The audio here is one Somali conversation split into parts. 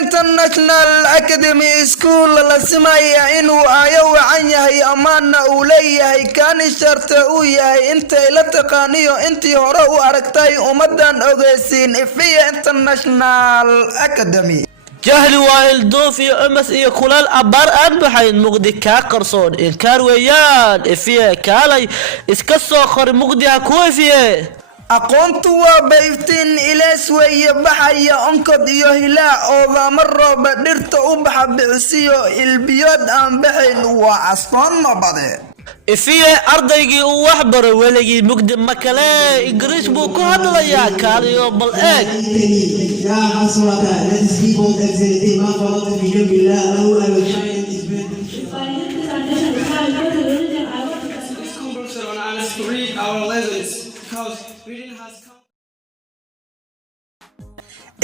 International Academy School la sameeyay inuu ayo wacan yahay amaana uu leeyahay kan sharta uu yahay intay la taqaaniyo intii hore u aragtay umadan ogeysiin Ifia International Academy جهل والدوف يا أمس إيه كلال أبار أربحين مقدي كاقرصون إنكار ويان إفيه كالي إسكسو آخر مقدي هكوي فيه aqoontu waa bayftiin ilaas weeye baxaya onkod iyo hilaac oo marraba dhirta u baxa bixisiyo ilbiyood aan baxayn waa astaan nabade إفيه أرضيجي وحبر ولجي مقدم مكلا إنجليش بو كهذا يا كاريو بالأك يا حسرة let's keep on exciting ما فرط في جنب الله له أبد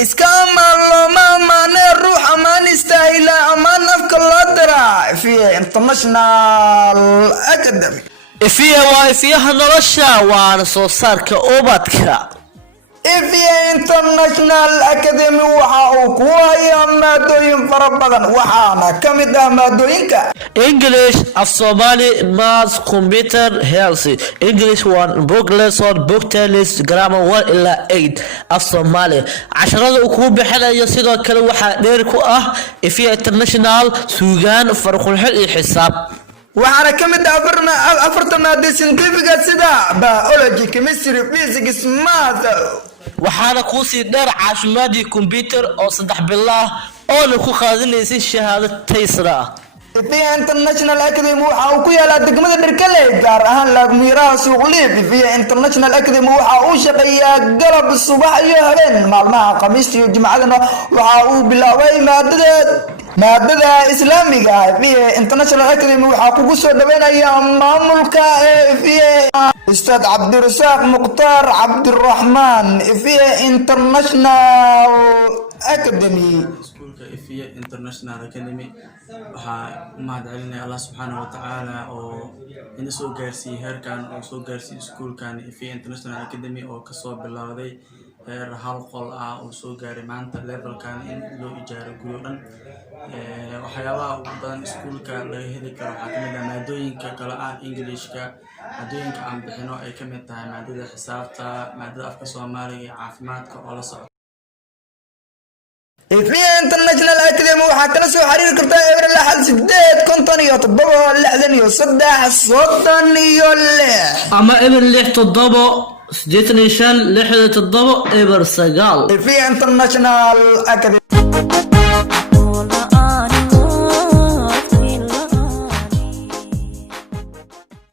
إسكامل ما نروح أمان يستاهل أمان نفك الله درا في International Academy إفيه وإفيه هنرشة وأنا صار كأوبتك Ifia International Academy waxa uu ku hayaa maadooyin fara badan waxaana kamid ah maadooyinka English of Somali Maths Computer Health English 1 book lesson book test grammar 1 ila 8 of Somali casharada uu ku bixinayo sidoo kale waxa dheer ku ah Ifia International suugaan farqul xil iyo xisaab waxaana kamid ah afarta maadada scientific sida biology chemistry physics math waxaana ku sii dheer caafimaadii computer oo 3 bilood oo la ku qaadanaysay shahaado taysra Ifia International Academy waxa uu ku yaalaa degmada Dherkale gaar ahaan Laagmiraha Suuqliib Ifia International Academy waxa uu shaqeeyaa galab subax iyo habeen maalmaha Khamiista iyo Jimcadana waxa uu bilaabay maadada Islaamiga Ifia International Academy waxa kugu soo dhaweynaya maamulka Ifia Ustaad Cabdirasaaq Muqtaar Cabdirahmaan Ifia International Academy Ifia International Academy waxaa mahad celinaya Allah subhanahu wa ta'ala oo in soo gaarsiiyay heerkan oo soo gaarsiiyay iskuulkan Ifia International Academy oo ka soo bilowday heer hal qol ah oo soo gaaray maanta levelkan in loo ijaaro guud dhan waxyaabaha ugu badan iskuulka laga heli karo waxaa kamid ah maadooyinka kala ah Englishka maadooyinka aan bixino ay kamid tahay maadada xisaabta maadada afka Soomaaliga iyo caafimaadka oo la socdo Ifia International Academy waxaa kala soo xiriiri kartaa eber laxal 8 ama eber 6 7 6 7 6 7 eber 9 Ifia International Academy